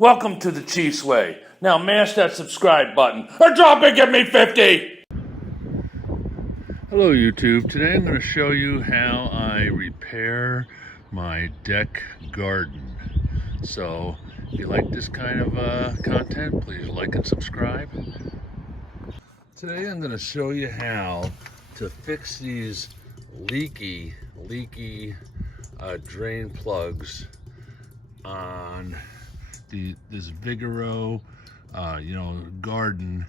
Welcome to the Chiefs Way. Now mash that subscribe button or drop and give me 50! Hello YouTube. Today I'm going to show you how I repair my deck garden. So if you like this kind of content, please like and subscribe. Today I'm going to show you how to fix these leaky drain plugs on this Vigoro, garden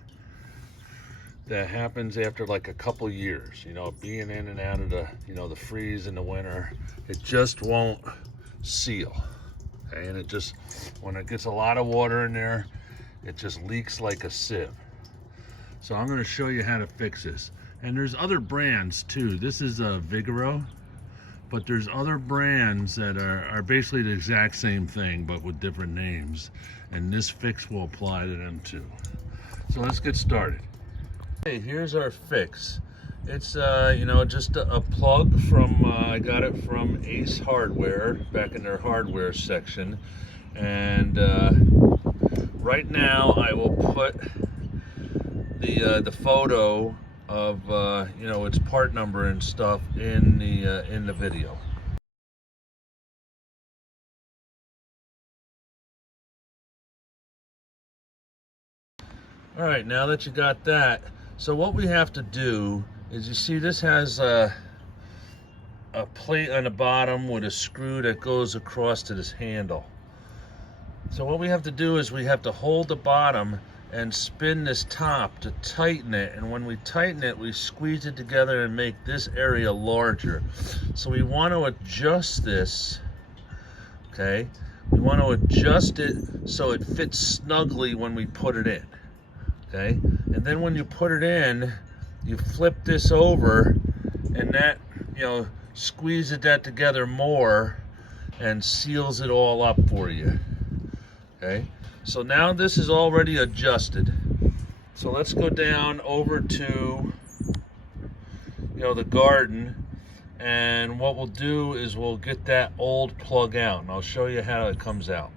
that happens after like a couple years, being in and out of the freeze in the winter. It just won't seal. Okay? And it just, when it gets a lot of water in there, it just leaks like a sieve. So I'm going to show you how to fix this. And there's other brands too. This is a Vigoro, but there's other brands that are basically the exact same thing, but with different names. And this fix will apply to them too. So let's get started. Okay, here's our fix. It's, just a plug from, I got it from Ace Hardware, back in their hardware section. And right now I will put the photo of its part number and stuff in the video. All right, now that you got that, so what we have to do is, you see this has a plate on the bottom with a screw that goes across to this handle. So what we have to do is we have to hold the bottom and spin this top to tighten it, and when we tighten it, we squeeze it together and make this area larger. So we want to adjust this, okay? We want to adjust it so it fits snugly when we put it in, okay? And then when you put it in, you flip this over, and that, squeezes that together more and seals it all up for you, okay? So now this is already adjusted. So let's go down over to, the garden, and what we'll do is we'll get that old plug out, and I'll show you how it comes out.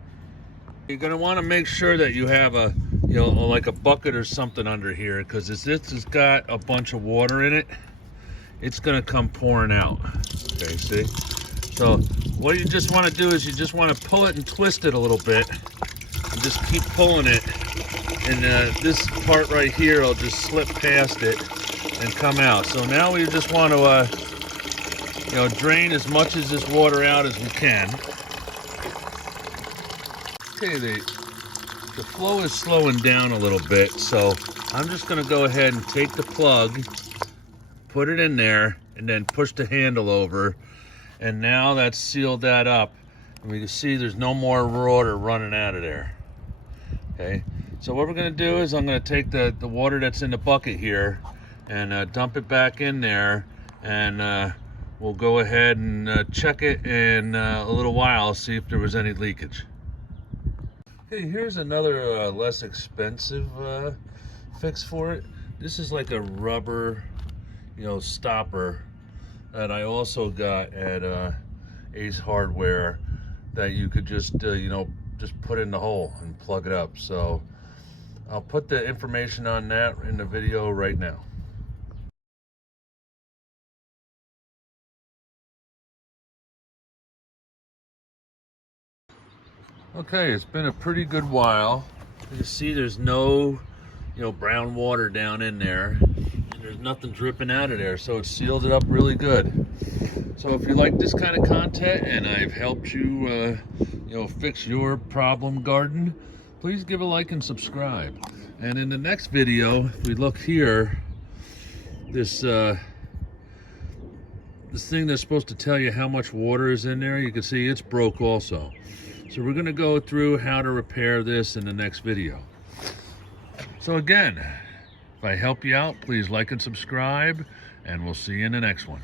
You're gonna want to make sure that you have a, like a bucket or something under here, because this has got a bunch of water in it. It's gonna come pouring out. Okay, see? So what you just want to do is you just want to pull it and twist it a little bit. And just keep pulling it, and this part right here will just slip past it and come out. So now we just want to drain as much of this water out as we can. Okay, the flow is slowing down a little bit, so I'm just going to go ahead and take the plug, put it in there, and then push the handle over, and now that's sealed that up, and we can see there's no more water running out of there. Okay, so what we're going to do is I'm going to take the water that's in the bucket here and dump it back in there, and we'll go ahead and check it in a little while, see if there was any leakage. Okay, here's another less expensive fix for it. This is like a rubber, stopper that I also got at Ace Hardware that you could just, just put in the hole and plug it up. So I'll put the information on that in the video right now. Okay, it's been a pretty good while. You can see there's no, brown water down in there, and there's nothing dripping out of there, so it sealed it up really good. So if you like this kind of content and I've helped you, fix your problem garden, please give a like and subscribe. And in the next video, if we look here, this thing that's supposed to tell you how much water is in there, you can see it's broke also. So we're going to go through how to repair this in the next video. So again, if I help you out, please like and subscribe, and we'll see you in the next one.